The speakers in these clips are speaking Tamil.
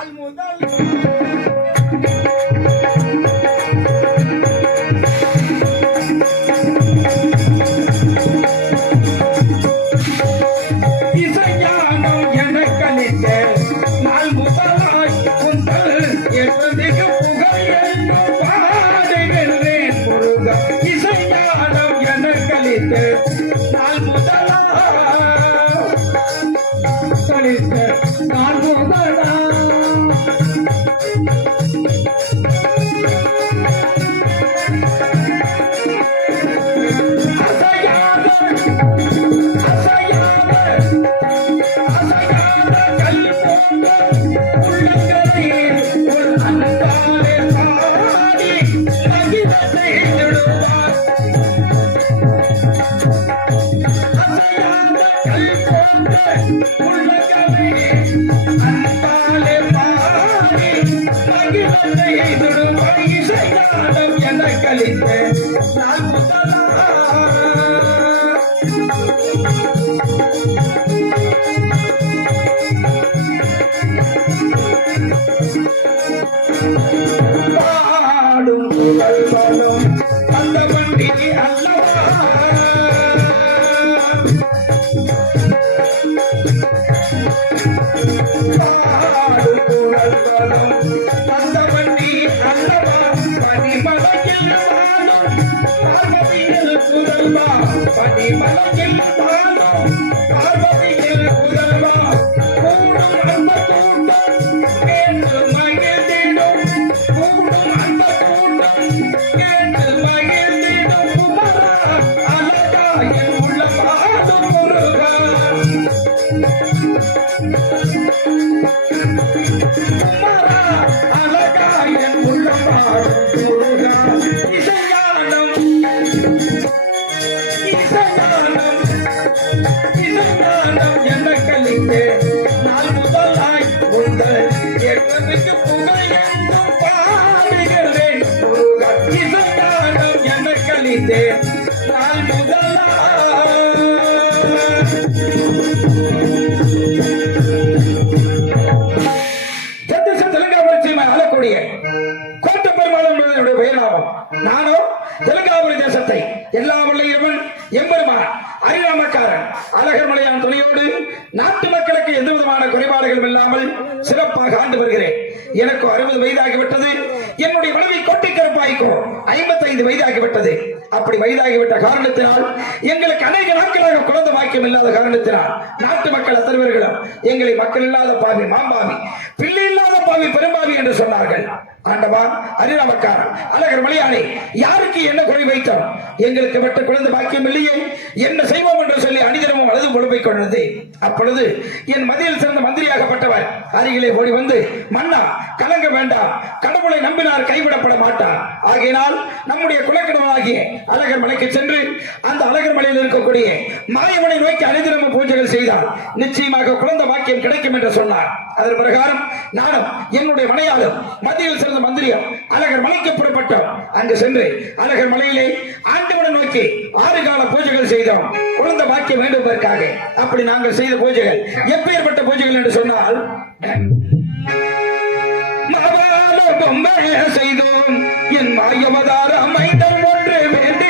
நாள் முதல் நானோ தெலுங்காபுரி தேசத்தை எல்லா உள்ள இறைவன் எம்பெருமான் அரிராமக்காரன் அழகர்மலையான் துணையோடு நாட்டு மக்களுக்கு எந்த விதமான குறைபாடுகளும் இல்லாமல் சிறப்பாக ஆண்டு வருகிறேன். எனக்கு 60 வயதாகிவிட்டது. என்னுடைய மனைவி கொட்டிக்கருப்பாய்க்கோ 55 வயதாகிவிட்டது. அப்படி வயதாகிவிட்ட காரணத்தினால் எங்களுக்கு அநேக நாட்களாக குழந்தை பாக்கியம் இல்லாத காரணத்தினால் நாட்டு மக்கள் அத்தனைவர்களும் எங்களை மக்கள் இல்லாத பாவி மாம்பாவி, பிள்ளை இல்லாத பாவி பெரும்பாவி என்று சொன்னார்கள். ஆண்டவா, அரிராமக்காரன் அழகர் மலையானே, யாருக்கு என்ன குறை வைத்தோம்? எங்களுக்கு மட்டும் குழந்தை பாக்கியம் இல்லையே, என்ன செய்வோம் என்று சொல்லி அனிதனமும் அழுது பொழுப்பை கொண்டது. அப்பொழுது என் மதியில் சிறந்த மந்திரியாகப்பட்டவர் அருகிலே ஓடி வந்து, மன்னா கலங்க வேண்டாம், கடவுளை நம்பினார் கைவிடப்பட மாட்டார். ஆகையினால் நம்முடைய குலக்கணவனாகிய அழகர் மலைக்கு சென்று அந்த அழகர் மலையில் இருக்கக்கூடிய மாயவனை நோக்கி அனிதனமும் பூஜைகள் செய்தால் நிச்சயமாக குழந்தை பாக்கியம் கிடைக்கும் என்று சொன்னார். அதன் பிரகாரம் நானும் என்னுடைய மனையாலும் மத்தியில் சிறந்த மந்திரியம் அழகர் மலைக்கு புறப்பட்டோம். அங்கு சென்று அழகர் மலையிலே ஆண்டவனை நோக்கி 6 கால பூஜைகள் செய்தோம், குழந்தை பாக்கியம் வேண்டும் என்பதற்காக. அப்படி நாங்கள் செய்த பூஜைகள் எப்பேற்பட்ட பூஜைகள் என்று சொன்னால், பொம்மை செய்தோம் என் மாயவதார அமைந்தம் ஒன்று வேண்டே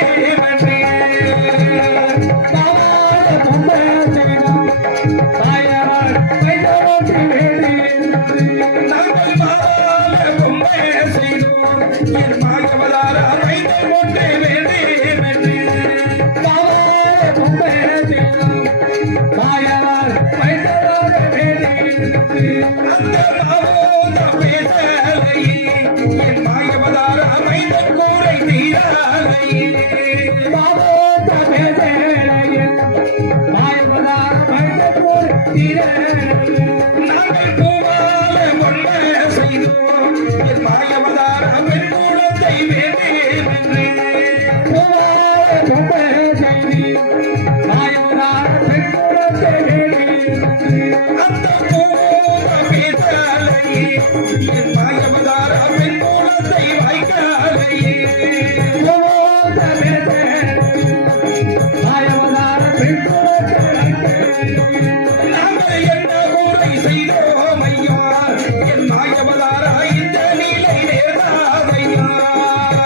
மாயவதாரா இந்த நிலை நேர்ந்தாதையா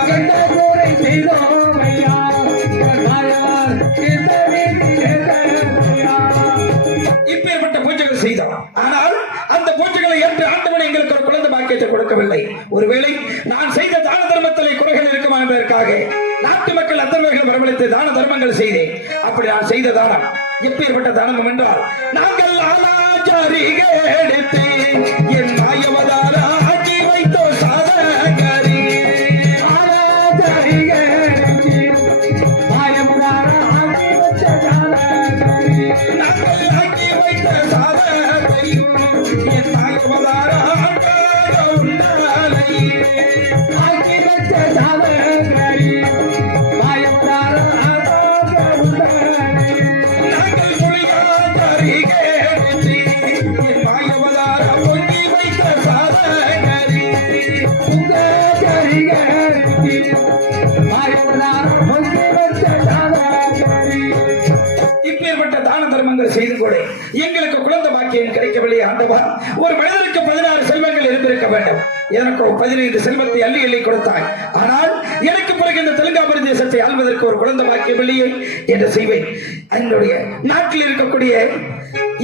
கண்ட கூரை செய்தோம் ஐயா மாயவர் இந்த நீதி நேர்ந்தாதையா. இப்பேற்பட்ட பூஜைகள் செய்தோம். ஆனால் அந்த பூஜைகளை ஏற்று ஆண்டவன் எங்களுக்கு ஒரு குழந்தை பாக்கியத்தை கொடுக்கவில்லை. ஒருவேளை நான் செய்த தான தர்மத்திலே குறைகள் இருக்குமா என்பதற்காக நாட்டு மக்கள் அத்தர்வர்கள் வரவழைத்து தான தர்மங்கள் செய்தேன். அப்படி நான் செய்த தானம் எப்பேற்பட்ட தானம் என்றால், நாங்கள் ஆலாச்சாரிகள் எடுத்து என் மாயவதாரா ஆக்கி வைத்தோ சாதகரி நாங்கள் ஆக்கி வைத்த சாதகையும் என் மாயவதாரா உண்டாலையே நாங்கள் மொழியாச்சாரிகள் எடுத்து என் மாயவதாரா ஒங்கி வைத்த சாதகரி இப்பேற்பட்ட தான தர்மங்கள் செய்து கூட எங்களுக்கு குழந்தை பாக்கியம் கிடைக்கவில்லை. ஆண்டவா, ஒரு மனிதனுக்கு 16 செல்வங்கள் இருந்திருக்க வேண்டும். எனக்கு 15 செல்வத்தை அள்ளி அள்ளி கொடுத்தாய். ஆனால் எனக்கு பிறகு இந்த தெலுங்காபுரி தேசத்தை ஆள்வதற்கு ஒரு குழந்தை பாக்கியம் இல்லையே என்று செய்வேன். என்னுடைய நாட்டில் இருக்கக்கூடிய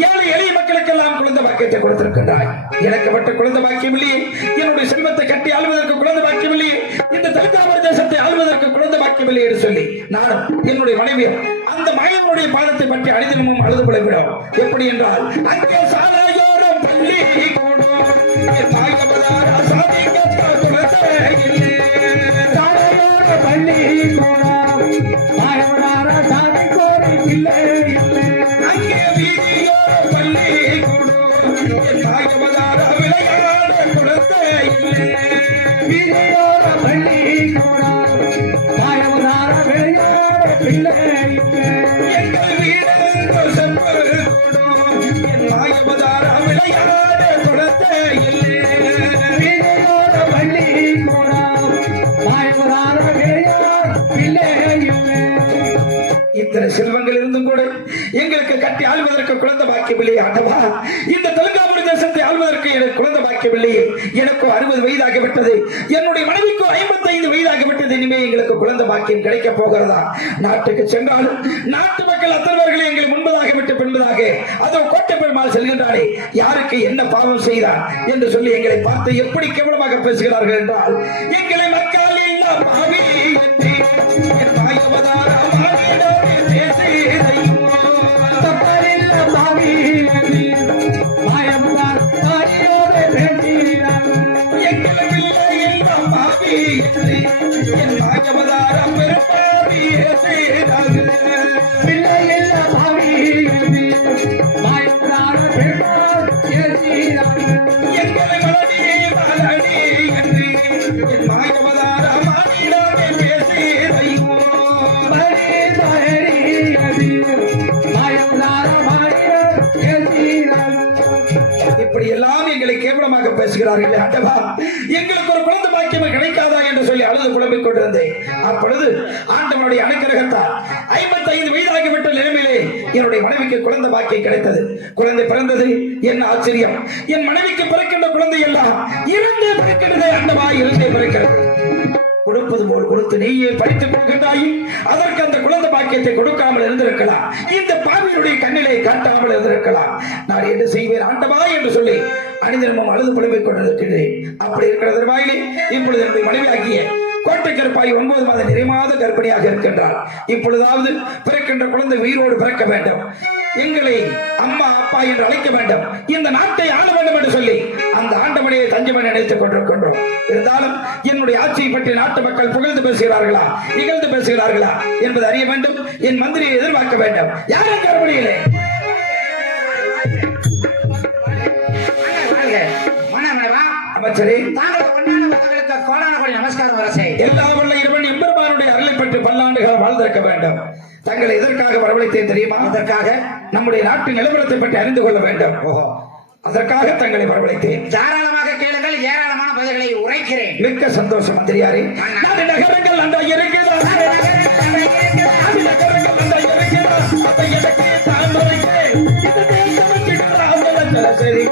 ஏழை எளிய மக்களுக்கெல்லாம் குழந்தை பாக்கியத்தை கொடுத்திருக்கின்றாய். எனக்கு மட்டும் குழந்தை பாக்கியம் இல்லையே. என்னுடைய செல்வத்தை கட்டி ஆள்வதற்கு குழந்தை பாக்கியம் இல்லையே. இந்த தெலுங்காபுரி தேசத்தை ஆள்வதற்கு குழந்தை பாக்கியம் இல்லை என்று சொல்லி நானும் என்னுடைய மனைவியும் அந்த மாயவனுடைய பாதத்தை பற்றி அணிதினமும் அழுது கொள்கிறோம். எப்படி என்றால், அங்கே சாலையோரம் பள்ளி கூடும் என் மாயவதாரா சாதிக்கத்த குழந்தை இல்லை. அங்கே வீதியோரம் பள்ளி கூடும் என் மாயவதாரா விளையாட குழந்தை இல்லை. எங்கள் வீடு செம்பு கூடும் என் மாயவதாரா விளையாட குழந்தை இல்லை. இத்தனை செல்வங்கள் இருந்தும் கூட எங்களுக்கு கட்டி ஆள்வதற்கு குழந்தை பாக்கியவில்லை. ஆண்டவா, இந்த தெலுங்காபுரி தேசத்தை ஆள்வதற்கு எனக்கு குழந்தை பாக்கியவில்லையே. எனக்கு 60 வயதாகிவிட்டது. என்னுடைய மனைவிக்கு 55 வயதாகிவிட்டது. இனிமே எங்களுக்கு குழந்தை பாக்கியம் கிடைக்க போகிறதா? நாட்டுக்கு சென்றாலும் நாட்டு மக்கள் அத்தனைவர்களை எங்களை முன்பதாக விட்டு பின்பதாக அதோ கோட்டை பெருமாள் செல்கின்றாரே, யாருக்கு என்ன பாவம் செய்தார் என்று சொல்லி எங்களை பார்த்து எப்படி கேவலமாக பேசுகிறார்கள் என்றால், எங்களை மக்கள் இல்ல பாவி என்று என் மாயவதாரா மானிடமே பேசுதையோ. எங்களை இல்லை இல்ல பாவி என்று என் மாயவதாரா பெரும்பாவி செய்தார்கள். எங்களை மலடி மலடி என்று என் மாயவதாரா மானிடமே பேசுதையோ. இப்படி எல்லாம் எங்களை கேவலமாக பேசுகிறார்கள். ஆண்டவா, எங்களுக்கு ஒரு குழந்தை பாக்கியம் கிடைக்காதா என்று சொல்லி அழுது புலம்பிக் கொண்டிருந்தேன். அப்பொழுது ஆண்டவனுடைய அனுக்கிரகத்தால் 55 வயதாகிவிட்ட நிலைமையிலே என்னுடைய மனைவிக்கு குழந்தை பாக்கியம் கிடைத்தது. குழந்தை பிறந்தது. என்ன ஆச்சரியம்! என் மனைவிக்கு பிறக்கின்ற குழந்தை எல்லாம் இருந்தே பிறக்கிறது. ஆண்டவா, இருந்தே பிறக்கிறது. கொடுப்பது போல் கொடுத்து நீயே பறித்துக் கொள்கின்றாய். அதற்கு அந்த குழந்தை பாக்கியத்தை கொடுக்காமல் இருந்திருக்கலாம். இந்த பாவியினுடைய கண்ணிலே காட்டாமல் இருந்திருக்கலாம். நான் என்ன செய்வேன் ஆண்டவா என்று சொல்லி அணிதினமும் அழுது புலம்பிக் கொண்டிருக்கிறேன். அப்படி இருக்கிற தருவாயிலே இப்பொழுது என்னுடைய மனைவியாகிய கோட்டை கருப்பாய் 9 மாத நிறைமாத கர்ப்பிணியாக இருக்கின்றார். இப்பொழுதாவது பிறக்கின்ற குழந்தை உயிரோடு பிறக்க வேண்டும். எங்களை அம்மா அப்பா என்று அழைக்க வேண்டும். இந்த நாட்டை ஆள வேண்டும் என்று சொல்லி அந்த ஆண்டவனையை தஞ்சமன் நினைத்துக் கொண்டிருக்கின்றோம். இருந்தாலும் என்னுடைய ஆட்சியை பற்றி நாட்டு மக்கள் புகழ்ந்து பேசுகிறார்களா, இகழ்ந்து பேசுகிறார்களா என்பது அறிய வேண்டும். என் மந்திரியை எதிர்பார்க்க வேண்டும். யாரும் கருவடியிலே அமைச்சரே, எல்லா வல்ல இறைவன் எம்பெருமானுடைய அருளை பெற்று பல்லாண்டுகள் வாழ்ந்திருக்க வேண்டும். தங்களை எதற்காக வரவழைத்தேன் தெரியுமா? அதற்காக நம்முடைய நாட்டின் நிலவரத்தை பற்றி அறிந்து கொள்ள வேண்டும். அதற்காக தங்களை வரவழைத்தேன். தாராளமாக கேளுங்கள், ஏராளமான பதில்களை உரைக்கிறேன். மிக்க சந்தோஷம் மந்திரியாரே. நாடு நகரங்கள் அந்த இருக்கிறதா, நகரங்கள் அந்த இருக்கிறதா, அதை எனக்கு தான் சரி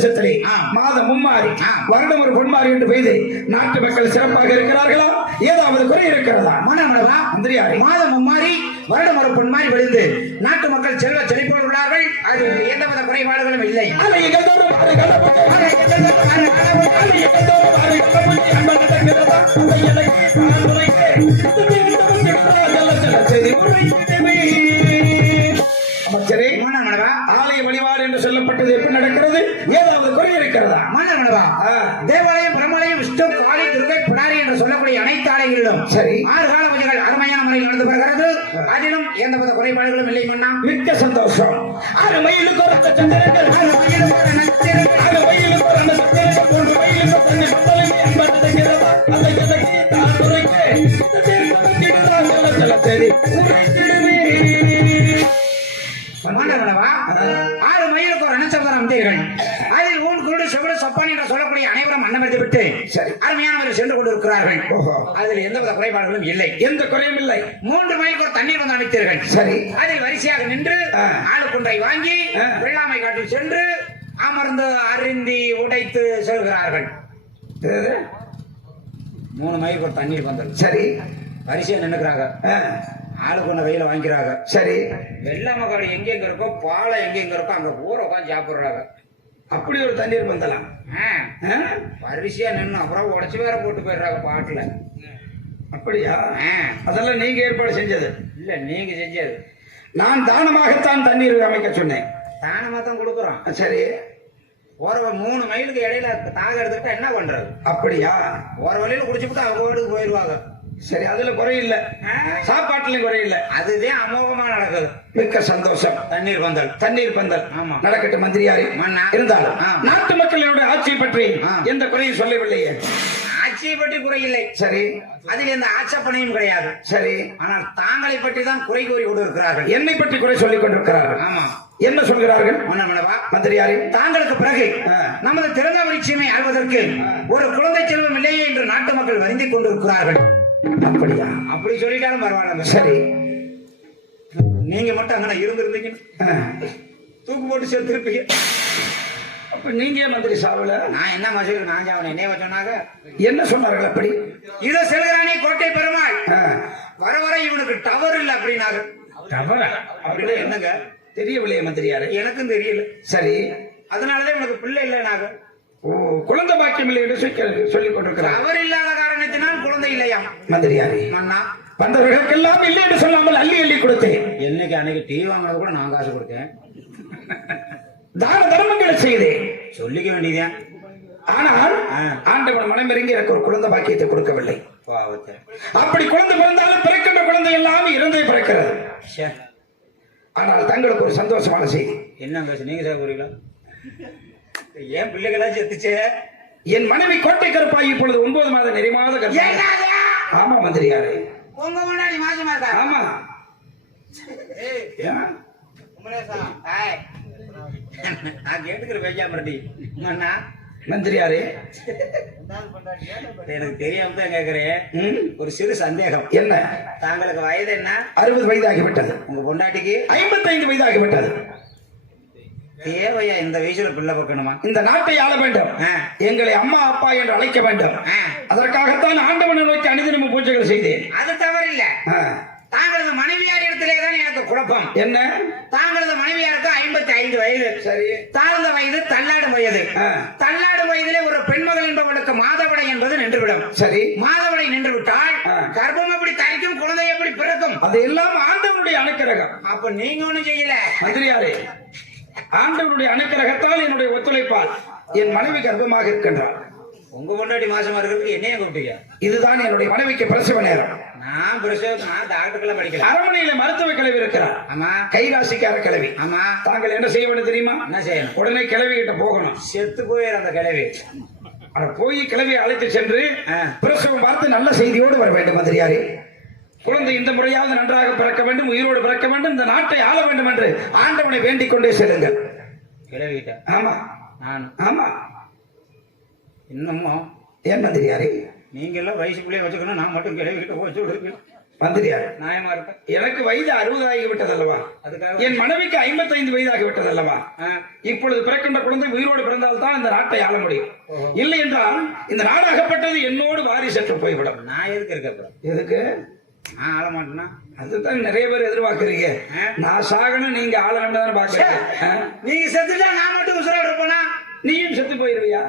தேசத்திலே ஆ. மாதம் மும்மாறி ஆ. வருடம் ஒரு பொன்மாறி என்று பெய்து நாட்டு மக்கள் சிறப்பாக இருக்கிறார்களா? ஏதாவது குறை இருக்கிறதா? மனமளவா மந்திரியாரே, மாதம் மும்மாறி வருடம் ஒரு பொன்மாறி விழுந்து நாட்டு மக்கள் செல்வ செழிப்போடு உள்ளார்கள். அது எந்தவித குறைபாடுகளும் இல்லை. அலைகள் தோறும் ஆறு கலப்பட்டு, அலைகள் தோறும் ஆறு கலப்பட்டு, அன்பன் நடக்கிறதா? எனக்கு நான் உரைக்கிறேன். செய்தி உரைக்கிறேன். அமைச்சரே, மனமளவா ஆலய வழிபாடு என்று சொல்லப்பட்டது எப்படி நடக்கிறது? ஏதாவது குறை இருக்கிறதா? மனமளவா தேவாலயம், பிரம்மாலயம், விஷ்ணு, காளி, துர்கை, பிடாரி என்று சொல்லக்கூடிய அனைத்து ஆலயங்களிலும் சரி, 6 கால பூஜைகள் அருமையான முறையில் நடந்து வருகிறது. அதிலும் எந்தவித குறைபாடுகளும் இல்லை மன்னா. மிக்க சந்தோஷம். அருமையிலுக்கு ஒரு சந்திரங்கள், அருமையிலுக்கு ஒரு நட்சத்திரங்கள், அருமையிலுக்கு ஒரு நட்சத்திரங்கள், மூன்று மயிலுக்கு தன்னை மத்தலைமை அன்பன் நடக்கிறதா? அந்த கிழக்கு தான் உரைக்கிறேன். சரி உரைத்திடுவே. மன்னர்களவா 6 மைலுக்கு ஒரு அனச்சபதம் வந்தீர்கள். அதில் ஊன் குருடு செவடு சப்பானி என்று சொல்லக்கூடிய அனைவரும் அன்னமர்ந்து விட்டு சரி, அருமையானவர்கள் சென்று கொண்டிருக்கிறார்கள். ஓஹோ, அதில் எந்தவித குறைபாடுகளும் இல்லை. எந்த குறையும் இல்லை. 3 மைலுக்கு ஒரு தண்ணீர் வந்து அமைத்தீர்கள். சரி, அதில் வரிசையாக நின்று ஆளுக்குன்றை வாங்கி வெள்ளாமை காட்டில் சென்று அமர்ந்து அருந்தி உடைத்து செல்கிறார்கள். 3 மைலுக்கு ஒரு தண்ணீர் வந்தது. சரி, வரிசையா நின்னுக்கிறாங்க. ஆளுக்குன்ன கையில வாங்கிக்கிறாங்க. சரி, வெள்ளாமை காடு எங்கெங்க இருக்கோ, பாலை எங்கெங்க இருக்கோ அங்க பூரா உட்காந்து சாப்பிடுறாங்க. அப்படி ஒரு தண்ணீர் பந்தலாம். வரிசையா நின்று அப்புறம் உடச்சு வேற போட்டு போயிடுறாங்க பாட்டுல. அப்படியா? அதெல்லாம் நீங்க ஏற்பாடு செஞ்சது இல்ல, நீங்க செஞ்சது. நான் தானமாகத்தான் தண்ணீர் அமைக்க சொன்னேன். தானமா தான் கொடுக்குறோம். சரி, போற 3 மைலுக்கு இடையில தாக எடுத்துக்கிட்டா என்ன பண்றது? அப்படியா? போற வழியில குடிச்சுட்டு அவங்க வீட்டுக்கு போயிடுவாங்க. சரி, அதுல குறையில்லை, சாப்பாட்டுலயும் குறையில்லை. அதுதான் அமோகமா நடக்குது. மிக்க சந்தோஷம். தண்ணீர் பந்தல், தண்ணீர் பந்தல் ஆமா. நடக்கட்டும் மந்திரியாரே. மன்னா. இருந்தாலும் ஆ. நாட்டு மக்களோட ஆட்சி பற்றி எந்த குறையும் சொல்லவில்லையே. ஆட்சியை பற்றி குறையில்லை. சரி, அதில் எந்த ஆட்சேபனையும் கிடையாது. சரி, ஆனால் தாங்களை பற்றி தான் குறை கூறி கொண்டு இருக்கிறார்கள். என்னை பற்றி குறை சொல்லிக் கொண்டிருக்கிறார்கள். ஆமா, என்ன சொல்கிறார்கள் மன்னமளவா? மந்திரியாரே? தாங்களுக்கு பிறகு ஆ. நமது திருந்தாமணி சீமை ஆள்வதற்கு ஒரு குழந்தை செல்வம் இல்லையே என்று நாட்டு மக்கள் வருந்திக் கொண்டிருக்கிறார்கள். அப்படியா? அப்படி சொல்லிட்டாலும் பரவாயில்ல. சரி, நீங்க மட்டும் அங்க இருந்திருந்தீங்க தூக்கு போட்டு சேர்த்திருப்பீங்க. அப்ப நீங்க மந்திரி சாவல? நான் என்ன மசூரி நான் அவனை என்ன சொன்னாங்க? என்ன சொன்னார்கள் அப்படி? இதோ செல்கிறானே கோட்டை பெருமாள், ஆ. வர வர இவனுக்கு டவர் இல்ல அப்படின்னாரு. தவறா? அப்படின்னா என்னங்க? தெரியவில்லையே மந்திரியாரே. எனக்கும் தெரியல. சரி, அதனாலதான் இவனுக்கு பிள்ளை இல்லைனாங்க. ஓ, குழந்தை பாக்கியம் இல்லை என்று சொல்லிக் கொண்டிருக்கிறார். அவர் இல்லாத காரணத்தினால் குழந்தை இல்லையா மந்திரியாரே, மன்னா? வந்தவர்களுக்கெல்லாம் இல்லை என்று சொல்லாமல் அள்ளி அள்ளி கொடுத்தேன். என்னைக்கு அன்னைக்கு டீ வாங்கினது கூட நான் காசு கொடுத்தேன். தான தர்மங்களை செய்தேன். சொல்லிக்க வேண்டியதான். ஆனால் ஆண்டவன் மனமிறங்கி எனக்கு ஒரு குழந்தை பாக்கியத்தை கொடுக்கவில்லை. பாவத்தை. அப்படி குழந்தை பிறந்தாலும் பிறக்கின்ற குழந்தை எல்லாம் இறந்தே பிறக்கிறது. ச்சே. ஆனால் தங்களுக்கு ஒரு சந்தோஷமான செய்தி. என்ன பேச நீங்க சார் போறீங்களா? ஏன் பிள்ளைகளா செத்துச்சே? என் மனைவி கோட்டை கருப்பாகி இப்பொழுது 9 மாத நிறைமாத கர்ப்பம். ஆமா மந்திரியாரே. உங்க முன்னாடி மாசமா இருக்கா? ஆமா. ஏன்? நான் கேட்டுக்கிற பேஜாமரடி அண்ணா மந்திரியாரே, எனக்கு தெரியாம தான் கேக்குறேன். ஒரு சிறு சந்தேகம். என்ன? தாங்களுக்கு வயது என்ன? 60 வயதாகிவிட்டது. உங்க பொண்டாட்டிக்கு 55 வயதாகிவிட்டது. தேவையா இந்த வயசுல பிள்ளை பார்க்கணுமா? இந்த நாட்டை ஆள வேண்டும். எங்களை அம்மா அப்பா என்று அழைக்க வேண்டும். அதற்காகத்தான் ஆண்டவனை நோக்கி அனுதினமும் பூஜைகள் செய்தேன். அது தவறில்ல. தாங்களது மனைவியார் இடத்திலே தான் எனக்கு குழப்பம். என்ன? தாங்களது மனைவியாருக்கு 55 வயது. சரி, தாழ்ந்த வயது தள்ளாடும் வயது. தள்ளாடும் வயதிலே ஒரு பெண்மகள் என்பவளுக்கு மாதவிடை என்பது நின்றுவிடும். சரி, மாதவிடை நின்று விட்டால் கர்ப்பம் எப்படி தரிக்கும், குழந்தை எப்படி பிறக்கும்? அது எல்லாம் ஆண்டவனுடைய அனுக்கிரகம். அப்ப நீங்க ஒண்ணும் செய்யல மந்திரியாரே. ஆண்டவனுடைய அனுக்கிரகத்தால் என்னுடைய ஒத்துழைப்பால் என் மனைவி கர்ப்பமாக இருக்கின்றார். உங்க பொண்டாட்டி மாசமா இருக்கிறதுக்கு என்னைய கூப்பிட்டீங்க? இதுதான் என்னுடைய மனைவிக்கு பிரசவ நேரம். நான் டாக்டருக்கெல்லாம் படிக்கல. அரண்மனையில மருத்துவ கிழவி இருக்கிறார். ஆமா. கைராசிக்கார கிழவி. ஆமா. தாங்கள் என்ன செய்ய வேண்டும் தெரியுமா? என்ன செய்யணும்? உடனே கிழவி கிட்ட போகணும். செத்து போயிரு அந்த கிழவி. போய் கிழவியை அழைத்து சென்று பிரசவம் பார்த்து நல்ல செய்தியோடு வர வேண்டும். மந்திரியாரே, குழந்தை இந்த முறையாவது நன்றாக பிறக்க வேண்டும், உயிரோடு பிறக்க வேண்டும், இந்த நாட்டை ஆள வேண்டும் என்று ஆண்டவனை வேண்டிக் கொண்டே செல்லுங்கள். கிழவி கிட்ட? ஆமா. நான்? ஆமா. இன்னமும் ஏன் மந்திரியாரே? நீங்க எல்லாம் வயசு பிள்ளைய வச்சுக்கணும், நான் மட்டும் கிழவி கிட்ட போய் சொல்றேன். மந்திரியார் நியாயமா இருக்க எனக்கு வயது 60 ஆகிவிட்டது அல்லவா? அதுக்காக என் மனைவிக்கு 55 வயதாகி விட்டது அல்லவா? இப்பொழுது பிறக்கின்ற குழந்தை உயிரோடு பிறந்தால்தான் இந்த நாட்டை ஆள முடியும். இல்லை என்றால் இந்த நாடாகப்பட்டது என்னோடு வாரிசற்று போய்விடும். நான் எதுக்கு இருக்க எதுக்கு நான் ஆள மாட்டேன்னா? அதுதான் நிறைய பேர் எதிர்பார்க்கறீங்க. நான் சாகணும், நீங்க ஆள வேண்டாம் பாக்குறீங்க. நீங்க செத்துட்டா நான் மட்டும் உசுரோட இருப்பேனா? நீயும் செத்து போயிருவியா?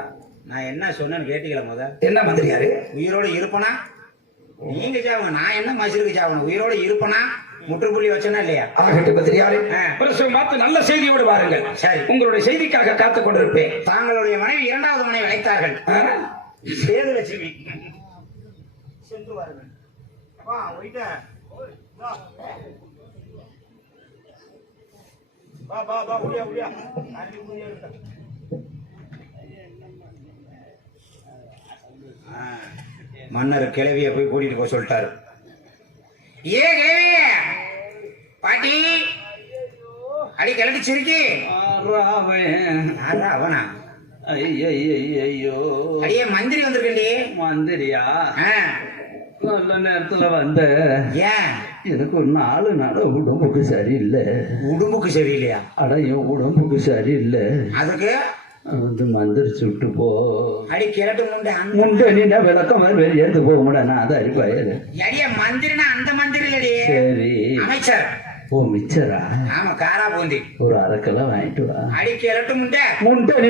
நான் என்ன சொன்னேன்னு கேட்டீங்களா? முத என்ன மந்திரியாரு? உயிரோட இருப்பனா? நீங்க சாவணும், நான் என்ன மசிருக்கு சாவணும்? உயிரோட இருப்பனா? முற்றுப்புள்ளி வச்சனா இல்லையா? ஆகட்டும் மந்திரியாரு, பிரசவம் பார்த்து நல்ல செய்தியோடு வாருங்கள். சரி, உங்களுடைய செய்திக்காக காத்துக் கொண்டிருப்பேன். தாங்களுடைய மனைவி 2வது மனைவி அழைத்தார்கள். சேது லட்சுமி சென்று வாருங்கள். அப்பா போயிட்ட பா உடியா மன்னர் கிழவிய போய் கூட்டிட்டு போய் சொல்லிட்டாரு. ஏ கிழவிய பாட்டி அடி கிளட்டி சிரிக்கி அவனா? ஐயோ அடியே மந்திரி வந்திருக்கண்டி. மந்திரியா? நல்ல நேரத்துல வந்த. ஏன்? எனக்கு ஒரு 4 நாள் உடம்புக்கு சரியில்லை. உடம்புக்கு சரியில்லையா? அட என் உடம்புக்கு சரியில்லை. அதுக்கு வந்து மந்திரிச்சு விட்டு போ. அடி கிளட்டு முண்டை நீ விளக்கம் வெளியே எடுத்து போக முடியாது. நான் அதை அடிப்பாரு. அடிய மந்திரினா அந்த மந்திரி இல்லடி. சரி அமைச்சர். ஓ மிச்சரா? ஆமா காரா பூந்தி. ஒரு 1/2 கிலோ வாங்கிட்டு வா. அடி கிளட்டு முண்டை நீ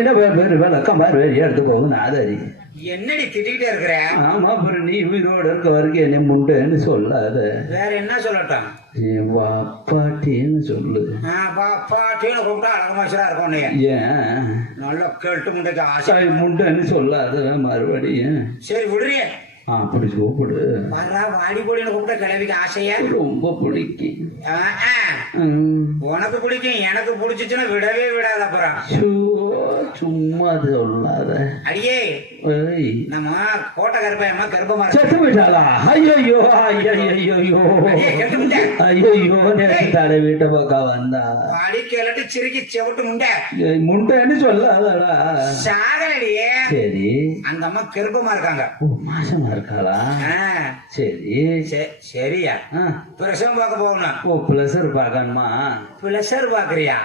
விளக்கம் வெளியே எடுத்து போகும். நான் அதை என்னடி திட்டிகிட்டே இருக்கிற? ஆமா, அப்புறம் நீ உயிரோட இருக்க வரைக்கும் என்ன முண்டைன்னு சொல்லாத. வேற என்ன சொல்லட்டும்? பாட்டின்னு சொல்லு. பாட்டின்னு கூப்பிட்டா அழகமாச்சரா இருக்கும். ஏன் நல்லா கேட்டு முண்டைக்கு ஆசை. முண்டைன்னு சொல்லாத மறுபடியும். சரி விடுறிய. அப்படி கூப்பிடு. வர்றா வாடி போடின்னு கூப்பிட்ட கிழவிக்கு ஆசையா? ரொம்ப பிடிக்கும். உனக்கு பிடிக்கும், எனக்கு பிடிச்சிச்சுன்னா விடவே விடாத. அப்புறம் சும்மா சொல்லாத. அடியே நம்ம கோட்டை கருப்பையம்மா கர்ப்பமா செத்து போயிட்டாளா? ஐயோ ஐயோ நேற்று தடை வீட்டை பக்கம் வந்தா அடி கிளட்டு சிரிக்கி செவிட்டு முண்டை. முண்டைன்னு சொல்லாதடா. சாகலடியே. சரி, அந்த அம்மா கர்ப்பமா இருக்காங்க. மாசமா இருக்காளா? சரி சரியா? பிரசவம் பார்க்க போகணும். ஓ பிளஸர் பார்க்கணுமா? பிளஸர் பாக்குறியா?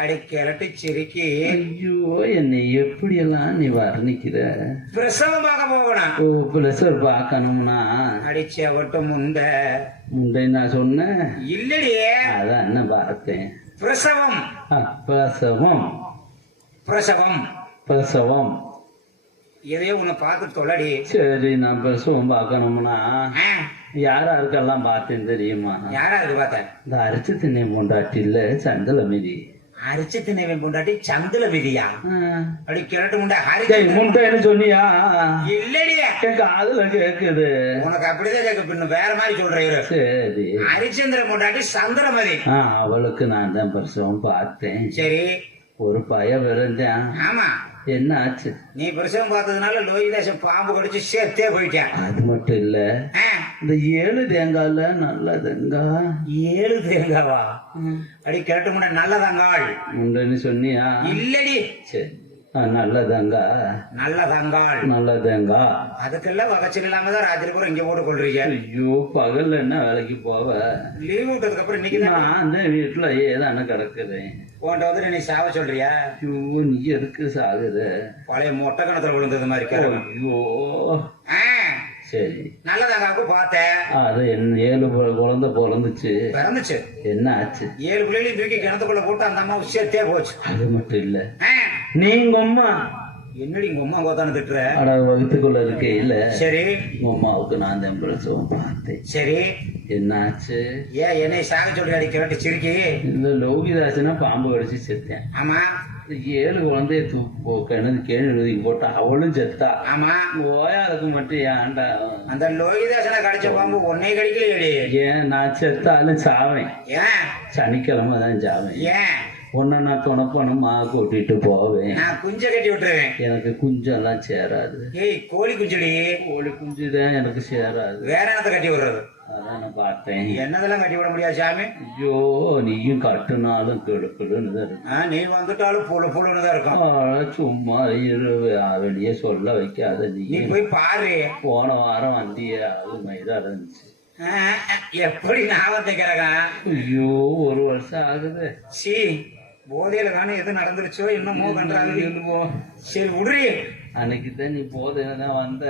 அடி கிளட்டு சிரிக்கி. ஐயோ என்னை எப்படி எல்லாம் நீ வர்ணிக்கிற. பிரசவம் பார்க்க போகணும். ஓ பிளஸர் பார்க்கணும்னா அடிச்ச விட்டு முண்டை. முண்டை நான் சொன்னேன் இல்லடியே. அதான் என்ன பார்த்தேன். பிரசவம் பிரசவம் பிரசவம் பிரசவம் எதையோ உன்னை பார்த்து தொல்லடி. சரி, நான் பிரசவம் பார்க்கணும்னா யாராருக்கெல்லாம் பார்த்தேன் தெரியுமா? யாராருக்கு பார்த்த? இந்த அரிசி திண்ணை பொண்டாட்டி இல்ல சந்தல மிதி. அரிசி திண்ணை பொண்டாட்டி சந்தல மிதியா? அப்படி கிழட்டு முண்டை. முண்டைன்னு சொன்னியா? இல்லடியா, காதுல கேக்குது. உனக்கு அப்படிதான் கேட்க. பின்ன வேற மாதிரி சொல்றீங்க. சரி, ஹரிச்சந்திர பொண்டாட்டி சந்திரமதி. அவளுக்கு நான் தான் பிரசவம் பார்த்தேன். சரி, ஒரு பய விரைஞ்சான். ஆமா, என்ன ஆச்சு? நீ பிரசவம் பார்த்ததுனால லோகிதாசன் பாம்பு கடிச்சு சேர்த்தே போயிட்டேன். அது மட்டும் இல்ல, இந்த 7 தேங்காய்ல நல்ல தேங்காய். 7 தேங்காவா? அடி கேட்டு முன்ன நல்ல தேங்காய் உண்டுன்னு சொன்னியா? இல்லடி. சரி, நல்ல தேங்காய். நல்ல தேங்காய் நல்ல தேங்காய். அதுக்கெல்லாம் வகச்சல் இல்லாம தான் ராத்திரி பூரா இங்க போட்டு கொள்றீங்க. ஐயோ, பகல்ல என்ன வேலைக்கு போவ? லீவ் விட்டதுக்கு அப்புறம் இன்னைக்கு நான் அந்த வீட்டுல ஏதான கிடக்குறேன். உன்ட்ட வந்து நீ சாவ சொல்றியா? ஐயோ, நீ எதுக்கு சாகுத? பழைய மொட்டை கணத்துல விழுந்தது மாதிரி. ஐயோ, சரி, நல்லதாங்க பார்த்தேன். அது 7 குழந்தை பிறந்துச்சு. என்ன ஆச்சு? 7 பிள்ளைகளையும் தூக்கி கிணத்துக்குள்ள போட்டு அந்த அம்மா சேர்த்தே போச்சு. அது மட்டும் இல்ல, நீங்க அம்மா என்னடி உங்க அம்மா கோத்தானு திட்டுற? அட வகுத்துக்குள்ள இருக்கே இல்ல. சரி, உங்க அம்மாவுக்கு நான் தான் பிரசவம் பார்த்தேன். சரி, என்ன ஆச்சு? என்னை சாக சொல்லி அடி கேட்டு சிரிக்கி. இந்த லோகிதாசனா பாம்பு கடிச்சு செத்தேன். ஆமா, 7 குழந்தைய தூக்கு கிணறு கேள்வி போட்டா அவளும் செத்தா. ஆமா, ஓயாளுக்கு மட்டும் ஏன்டா? அந்த லோகிதாசனை கடிச்ச பாம்பு உன்னை கடிக்கலையே. ஏன்? நான் செத்தாலும் சாவேன். ஏன்? சனிக்கிழமை தான் சாவேன். ஏன்? உன்னை நான் துணப்பணுமா கூட்டிட்டு போவேன். நான் குஞ்ச கட்டி விட்டுருவேன். எனக்கு குஞ்செல்லாம் சேராது. கோழி குஞ்சடி. கோழி குஞ்சுதான் எனக்கு சேராது. வேற என்னத்தை கட்டி விடுறது? அதான் நான் பார்த்தேன். என்னதெல்லாம் கட்டி விட முடியாது சாமி. ஐயோ, நீயும் கட்டுனாலும் கெடுக்கலுன்னு தான் இருக்கு. நீ வந்துட்டாலும் புழு புழுன்னு தான் இருக்கும். சும்மா வெளியே சொல்ல வைக்காத. நீ போய் பாரு. போன வாரம் வந்திய அது மைதா இருந்துச்சு. எப்படி ஞாபகத்தை கிடக்கா? ஐயோ 1 வருஷம் ஆகுது. சி போதையில காணும் எது நடந்துருச்சோ என்னமோ கன்றாங்க. சொல்லுவோம். சரி விடுறி. அன்னைக்கு தான் நீ போதையில தான் வந்த.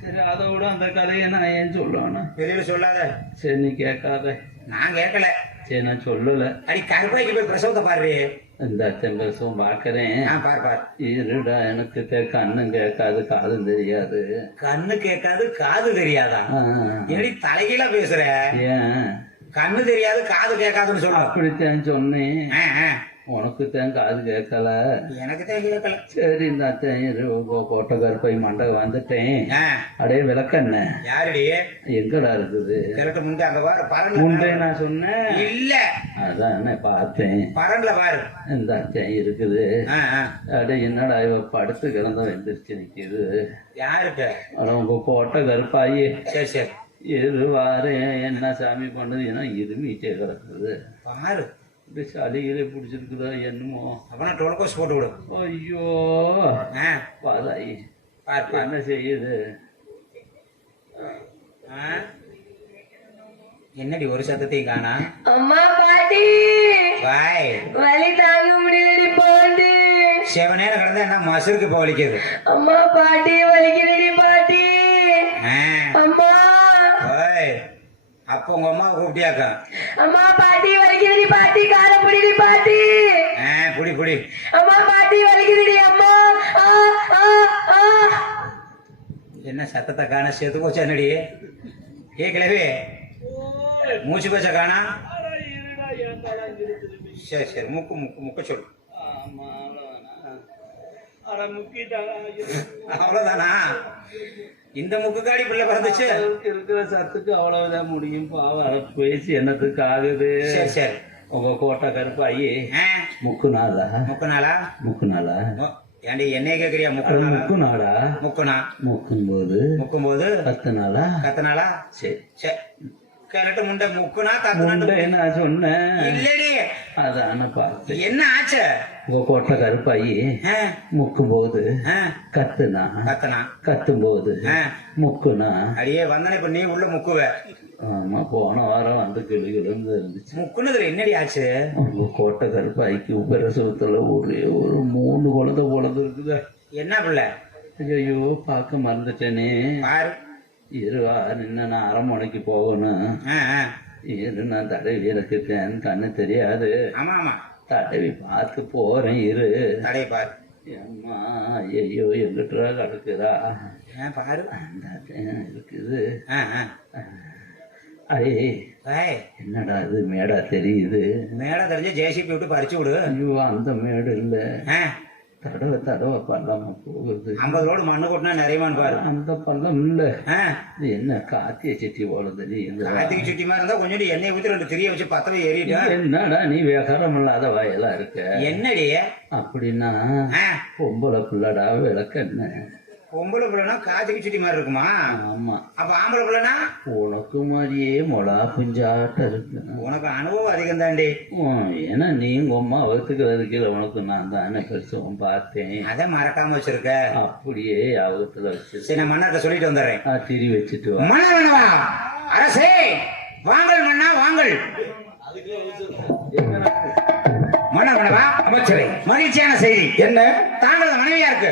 சரி அதை விட அந்த கதையை நான் ஏன் சொல்லணும்? வெளியில சொல்லாத. சரி நீ கேட்காத. நான் கேட்கல. சரி நான் சொல்லல. அடி கருப்பாய்க்கு போய் பிரசவத்தை பாரு. இந்த அச்சம்பரசம் பாக்குறேன். பார் பார். இருடா எனக்கு கண்ணும் கேட்காது காதும் தெரியாது. கண்ணு கேட்காது காது தெரியாதா? என்னடி தலைகீழ பேசுற? ஏன் கண்ணு தெரியாது காது கேட்காதுன்னு சொல்ல? அப்படித்தான் சொன்னேன். உனக்கு தான் காது கேட்கல. எனக்கு தான் கேட்கல. சரி இந்த கோட்டை கருப்பை மண்டபம் வந்துட்டேன். அடே விளக்கண்ண யாருடி? எங்கடா இருக்குது? கிழட்டு முண்டை அங்க பாரு. பரன்ல முண்டை நான் சொன்னேன் இல்ல. அதான் பார்த்தேன். பரன்ல பாரு. இந்த அச்சன் இருக்குது. அடே என்னடா இவ படுத்து கிடந்த எந்திரிச்சு நிக்குது. யாருக்கு? அட உங்க கோட்டை கருப்பாயி. சரி சரி. எருவாரு என்ன சாமி பண்ணுது? ஏன்னா இருமிட்டே கிடக்குது. பாரு. இப்படி சளிகளே பிடிச்சிருக்குதா என்னமோ. அப்பனா டோல்கோஸ் போட்டு விடு. ஐயோ பாதாயி பாரு என்ன செய்யுது? என்னடி ஒரு சத்தத்தையும் காணா? அம்மா பாட்டி வாய் வலி தாங்க முடியலடி பாட்டி. செவனேரம் கிடந்தா என்ன மசருக்கு இப்ப வலிக்குது? அம்மா பாட்டி வலிக்குதுடி பாட்டி. அம்மா ஓய் அப்ப உங்க அம்மாவை கூப்பிட்டியாக்கா? அம்மா பாட்டி வலிக்குதுடி பாட்டி. கார புடிடி பாட்டி. புடி புடி. அம்மா பாட்டி வலிக்குதுடி அம்மா. என்ன சத்தத்தை காண? செத்து போச்சா என்னடி? கிளவி மூச்சு பேச்ச காணா? சரி சரி முக்கு முக்கு முக்க சொல்லு. அவ்வளவுதானா? இந்த முக்கு காடி பிள்ளை பிறந்துச்சு. இருக்கிற சத்துக்கு அவ்வளவுதான் முடியும். பாவம் பேசி என்னத்துக்கு ஆகுது? சரி சரி. உங்க கோட்டை கருப்பாயி முக்கு நாளா? முக்கு நாளா? ஏண்டி என்னைய கேக்குறியா? முக்கு நாளா? முக்குனா முக்கும்போது 10 நாளா? 10 நாளா? சரி சரி. கிழட்டு முண்டை முக்குனா முண்டை நான் சொன்னேன் இல்லடி. அதான பார்த்தேன். என்ன ஆச்சு? உங்க கோட்டை கருப்பாயி முக்கும் போது கத்துனா கத்தும் போது முக்குனா. அடியே வந்தன இப்ப நீ உள்ள முக்குவ. ஆமா போன வாரம் வந்து கிளுகிழந்து இருந்துச்சு. முக்குனதுல என்னடி ஆச்சு? உங்க கோட்டை கருப்பாய்க்கு பிரசவத்துல ஒரே ஒரு 3 குழந்தை குழந்தை இருக்குதா? என்ன பிள்ளை? ஐயோ பார்க்க மறந்துட்டேனே. பாரு. இருவா நின்ன நான் அரண்மனைக்கு போகணும். இரு நான் தடவி எனக்கு கண்ணு தெரியாது. ஆமா ஆமா தடவி பார்த்து போறேன். இரு தடவி பாரு. அம்மா ஐயோ எங்கிட்டா கிடக்குதா? பாரு இருக்குது. அடே என்னடா இது மேடா தெரியுது? மேடா தெரிஞ்ச ஜேசிபி விட்டு பறிச்சு விடு. ஐயோ அந்த மேடு இல்ல. தடவை தடவை பள்ளமா போகுது. 50 ரோடு மண்ணு கொட்டினா நிறையமான்னு பாரு. அந்த பள்ளம் இல்ல. இது என்ன காத்திய செட்டி போல தெரியுது? கார்த்திகை சுட்டி மாதிரி இருந்தா கொஞ்சம் எண்ணெய் ஊத்தி 2 திரிய வச்சு 10 ஏறிட்டா. என்னடா நீ வேகாரம் இல்லாத வாயெல்லாம் இருக்க? என்னடி அப்படின்னா பொம்பளை பிள்ளடா விளக்கண்ண. பொம்பளை பிள்ளைனா கார்த்திகை சுட்டி மாதிரி இருக்குமா? ஆமா. அப்ப ஆம்பளை பிள்ளைனா உனக்கு மாதிரியே மொளா புஞ்சாட்ட இருக்கு. உனக்கு அனுபவம் அதிகம் தாண்டி. ஏன்னா நீங்க அம்மா வகுத்துக்கிறதுக்கு உனக்கு நான் தானே பெருசும் பார்த்தேன். அதை மறக்காம வச்சிருக்க. அப்படியே யாபகத்துல வச்சு. சரி நான் மன்னர்கிட்ட சொல்லிட்டு வந்துடுறேன். திரி வச்சுட்டு வா. மன்னர் வேணவா? அரசே வாங்கள் மன்னா வாங்கள். மன்னர் வேணவா? அமைச்சரே மகிழ்ச்சியான செய்தி. என்ன? தாங்களது மனைவியா இருக்கு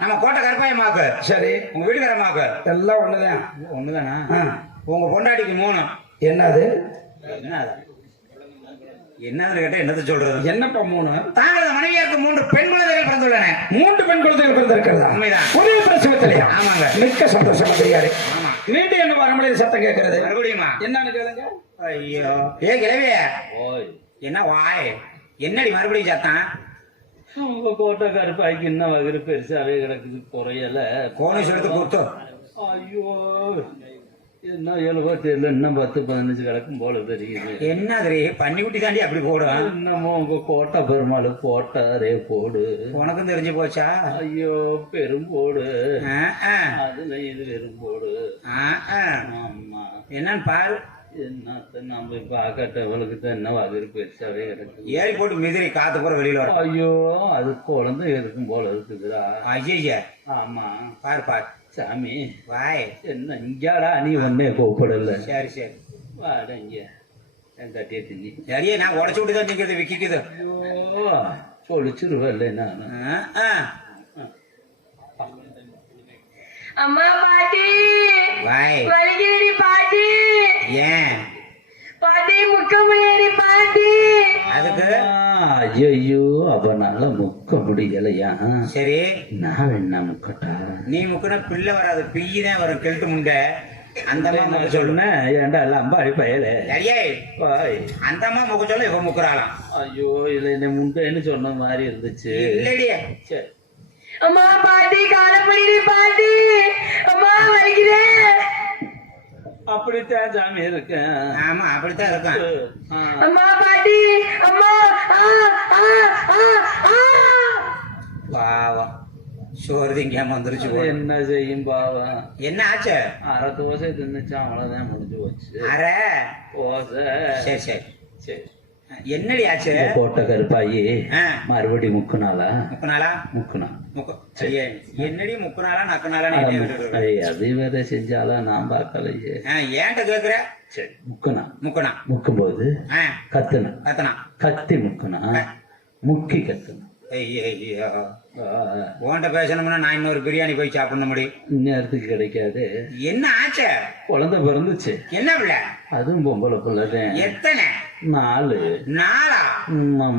நம்ம கோட்டை கருப்பாயம்மாக்கு. சரி. உங்க வீட்டுக்காரம்மாக்கு எல்லாம் ஒண்ணுதான். ஒண்ணுதானா? உங்க பொண்டாட்டிக்கு 3. என்னது? என்னது கேட்டா என்னது சொல்றது? என்னப்பா 3? தாங்களது மனைவியாருக்கு 3 பெண் குழந்தைகள் பிறந்துள்ளன. 3 பெண் குழந்தைகள் பிறந்திருக்கிறதா? உண்மைதான். ஒரே பிரசவத்திலே? ஆமாங்க. மிக்க சந்தோஷம் அதிகாரி. ஆமா. மீண்டும் என்ன வரமொழியில் சத்தம் கேட்கிறது? மறுபடியுமா? என்னன்னு கேளுங்க. ஐயோ கிளவிய என்ன வாய் என்னடி மறுபடியும் சத்தம்? உங்க கோட்டை கருப்பாய்க்கு இன்னும் வகுறு பெருசாவே கிடக்குது. குறையல கோணேஷ் எடுத்து கொடுத்தோ. ஐயோ என்ன 7 தெரியல. இன்னும் 10-15 கிடக்கும் போல தெரியுது. என்ன பண்ணி குட்டி தாண்டி அப்படி போடும். இன்னமும் உங்க கோட்டை பெருமாள் போட்டாரே போடு. உனக்கும் தெரிஞ்சு போச்சா? ஐயோ பெரும் போடு. அதுல இது வெறும் போடு. ஆமா என்னன்னு பாரு. என்னத்த நம்ம பாக்கட்டவளுக்கு தான் என்ன வகுறு பெருசாவே கிடக்கு. ஏறி போட்டு மிதிரி காத்து போற வெளியில வர. ஐயோ அது குழந்தை இருக்கும் போல இருக்குதுடா. ஐயா ஆமா பாரு பாரு. சாமி வாய். என்ன இங்கடா நீ ஒன்னே கூப்பிடல சரி சரி வாட இங்க என் தட்டிய தின்னி சரியே நான் உடச்சு விட்டு தான் நிக்கிறது விக்கிக்குது. ஐயோ சொல்லிச்சிருவல்ல நான் அம்மா பாட்டி வாய். வலிக்கிறடி பாட்டி. ஏன் பாட்டி முக்க முடியடி பாட்டி. அதுக்கு ஐயோ அவனால முக்க முடியலையா சரி நான் என்ன முக்கட்டா நீ முக்குனா பிள்ளை வராது பிய்தான் வரும் கெல்ட்டு முண்டை. அந்த அம்மா முக்க சொல்லு. சொன்னேன் ஏன்டா எல்லாம் அம்பாடி பயலே சரியே வாய் அந்த அம்மா முக்க சொல்ல இவ முக்குறாளாம். ஐயோ இல்ல என்ன முண்டேன்னு சொன்ன மாதிரி இருந்துச்சு இல்லடியே சரி அம்மா பாட்டி கால முடியடி பாட்டி. அம்மா வலிக்குதே. அப்படித்தான் சாமி இருக்கேன் ஆமா அப்படித்தான் இருக்கான். அம்மா பாட்டி. அம்மா ஆ ஆ ஆ ஆ. பாவம் சோறு திங்காம வந்துருச்சு போல. என்ன செய்யும் பாவம் என்ன ஆச்சு? அரை தோசை தின்னுச்சான் அவ்வளவுதான் முடிஞ்சு போச்சு அரை தோசை சரி சரி சரி என்னடி ஆச்சு? கோட்டை கருப்பாயி ஆ, மறுபடி முக்குனாளா முக்குனாளா முக்குனா ஐயே, என்னடி முக்குனாலா நக்குனாலா அது வேற செஞ்சாலா நான் பார்க்கலையே ஏன்ட்ட கேக்குற? சரி முக்குனா முக்குனா முக்கும்போது ஆ, கத்துனா கத்தனா கத்தி முக்குனா முக்கி கத்துனா ஐயோ உன்கிட்ட பேசணும்னா நான் இன்னொரு பிரியாணி போய் சாப்பிடணும் முடியும். இந்நேரத்துக்கு கிடைக்காது என்ன ஆச்சு? குழந்தை பிறந்துச்சு என்ன பிள்ளை? அதுவும் பொம்பளை பிள்ளைதான் எத்தனை 4 நாளா?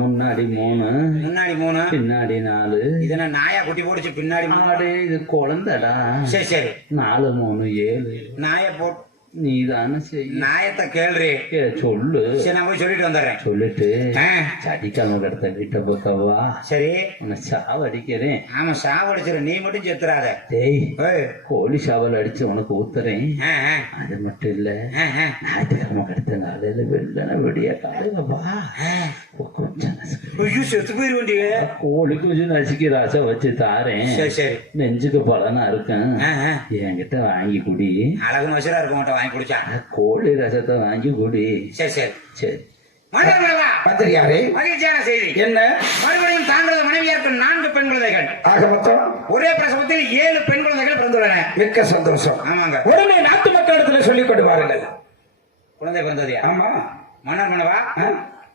முன்னாடி 3 முன்னாடி 3 பின்னாடி 4 இதென்ன நாயா குட்டி போடுச்சு பின்னாடி 3? ஆடே இது குழந்தைடா சரி சரி 4 3 7 நாய போட்டு நீ தானே செய்ய நாயத்தை கேள்றி. சொல்லு சரி நான் போய் சொல்லிட்டு வந்துடுறேன். சொல்லிட்டு ஆ, சடிக்காம கிடத்த வீட்டை பக்கவா சரி உன்னை சாவடிக்கிறேன் ஆமா சாவடிச்சிரு நீ மட்டும் செத்துறாத. டேய் ஏய், கோழி சாவல் அடிச்சு உனக்கு ஊத்துறேன் ஆ, ஆ, அது மட்டும் இல்ல ஆ, ஆ. ஞாயிற்றுக்கிழமை கிடத்த காலையில வெள்ளன விடிய காலையில வா கொஞ்சம் நசுக்கு. ஐயோ செத்து போயிருவேண்டி. கோழி கொஞ்சம் நசுக்கி ராசா வச்சு தாரேன் சரி சரி நெஞ்சுக்கு பலனா இருக்கேன் ஆ, ஆ. என்கிட்ட வாங்கி குடி அழகு வசரா இருக்க மாட்டேன் வாங்கி குடிச்சா. கோழி ரசத்தை வாங்கி குடி சரி சரி சரி மனிதர்களா, மந்திரியாரே மகிழ்ச்சியான செய்தி. என்ன மறுபடியும் தாங்களது மனைவியாருக்கு 4 பெண் குழந்தைகள். ஆக மொத்தம் ஒரே பிரசவத்தில் 7 பெண் குழந்தைகள் பிறந்துள்ளன. மிக்க சந்தோஷம். ஆமாங்க. உடனே நாட்டு மக்களிடத்துல சொல்லிக் கொண்டு வாருங்கள். குழந்தை பிறந்ததையா? ஆமா மன்னர் மன்னவா, ஆ,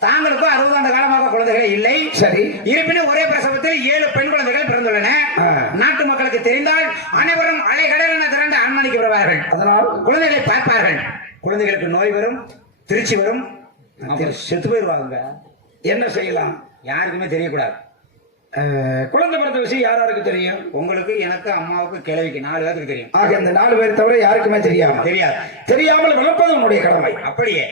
தாங்களுக்கும் 60 ஆண்டு காலமாக குழந்தைகளே இல்லை. சரி இருப்பினும் ஒரே பிரசவத்தில் 7 பெண் குழந்தைகள் பிறந்துள்ளன. ஆ. நாட்டு மக்களுக்கு தெரிந்தால் அனைவரும் அலைகடலென திரண்டு அரண்மனைக்கு வருவார்கள். அதனால் குழந்தைகளை பார்ப்பார்கள். குழந்தைகளுக்கு நோய் வரும், திருச்சி வரும், அப்புறம் செத்து போயிருவாங்க. என்ன செய்யலாம்? யாருக்குமே தெரியக்கூடாது. குழந்தை பிறந்த விஷயம் யாராருக்கு தெரியும்? உங்களுக்கு, எனக்கு, அம்மாவுக்கு, கிழவிக்கு 4 பேருக்கு தெரியும். ஆக இந்த 4 பேர் தவிர யாருக்குமே தெரியாம தெரியாது. தெரியாமல் வளர்ப்பது உன்னுடைய கடமை. அப்படியே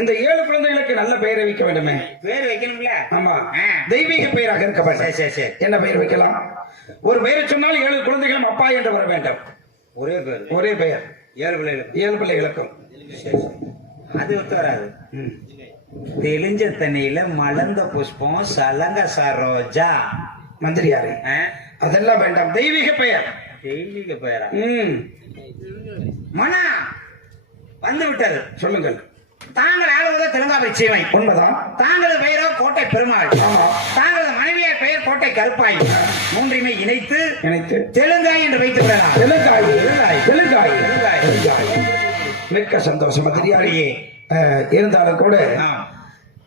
இந்த 7 குழந்தைகளுக்கு நல்ல பெயரை வைக்க வேண்டுமே. பேர் வைக்கணும்ல. ஆமா, ஆ. தெய்வீக பெயராக இருக்க வேண்டும். சரி சரி சரி. என்ன பெயர் வைக்கலாம்? ஒரு பெயரை சொன்னால் 7 குழந்தைகளும் அப்பா என்று வர வேண்டும். ஒரே பேர், ஒரே பெயர் 7 பிள்ளைகளுக்கு. 7 பிள்ளைகளுக்கும். சரி சரி. அது ஒத்து வராது. தெளிஞ்ச தண்ணியில மலர்ந்த புஷ்பம் சலங்க சரோஜா. மந்திரியாரே ஆ? அதெல்லாம் வேண்டாம், தெய்வீக பெயர். தெய்வீக பெயரா? ம், மனா வந்து விட்டது. சொல்லுங்கள். தாங்கள் ஆளுவதோ தெலுங்காவை சீமை. உண்மைதான். தாங்களது பெயரோ கோட்டை பெருமாள். ஆமா. தாங்களது மனைவியார் பெயர் கோட்டை கருப்பாய். மூன்றையுமே இணைத்து நினைத்து தெலுங்காய் என்று வைத்து விடலாம். தெலுங்காய் தெலுங்காய். தெலுங்காய் தெலுங்காய். தெலுங்காய். மிக்க சந்தோஷம் மந்திரியாரியே. இருந்தாலும் கூட ஆம்.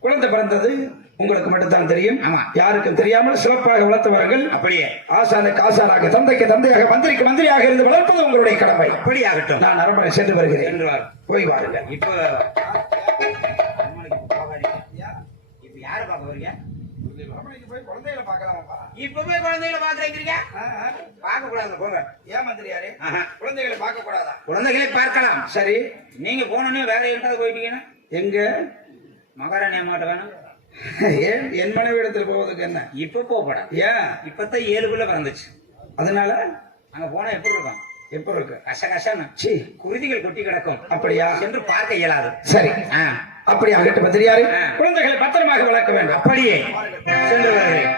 குழந்தை பிறந்தது உங்களுக்கு மட்டும்தான் தெரியும். ஆமா. யாருக்கும் தெரியாமல் சிறப்பாக வளர்த்தவர்கள். அப்படியே ஆசானுக்கு ஆசானாக, தந்தைக்கு தந்தையாக, மந்திரிக்கு மந்திரியாக இருந்து வளர்ப்பது உங்களுடைய கடமை. அப்படி ஆகட்டும். நான் அரண்மனை சென்று வருகிறேன். சென்று வா. போய் வாருங்கள். இப்ப இப்ப யாரு பார்க்க வரீங்க? இப்ப போய் குழந்தைகளை பாக்குறீங்க? பார்க்க கூடாது, போங்க. ஏன் மந்திரியாரே? ஆஹா. குழந்தைகளை பார்க்க கூடாதா? குழந்தைகளை பார்க்கலாம். சரி, நீங்க போனோன்னே வேற எங்காவது போயிட்டீங்கன்னா எங்க? மகாராணி அம்மாட்ட வேணும். ஏன் என் மனைவி இடத்துல போவதுக்கு என்ன? இப்ப போகப்படாது. ஏன்? இப்பதான் 7 பிள்ளை பிறந்துச்சு. அதனால அங்க போனா எப்படி இருக்கும்? எப்ப இருக்கு? கஷ கஷன்னு சீ, குருதிகள் கொட்டி கிடக்கும். அப்படியா? சென்று பார்க்க இயலாது. சரி, ஆ. அப்படி ஆகட்டும் மந்திரியாரே. ஆ. குழந்தைகளை பத்திரமாக வளர்க்க வேண்டும். அப்படியே சென்று வருகிறேன்.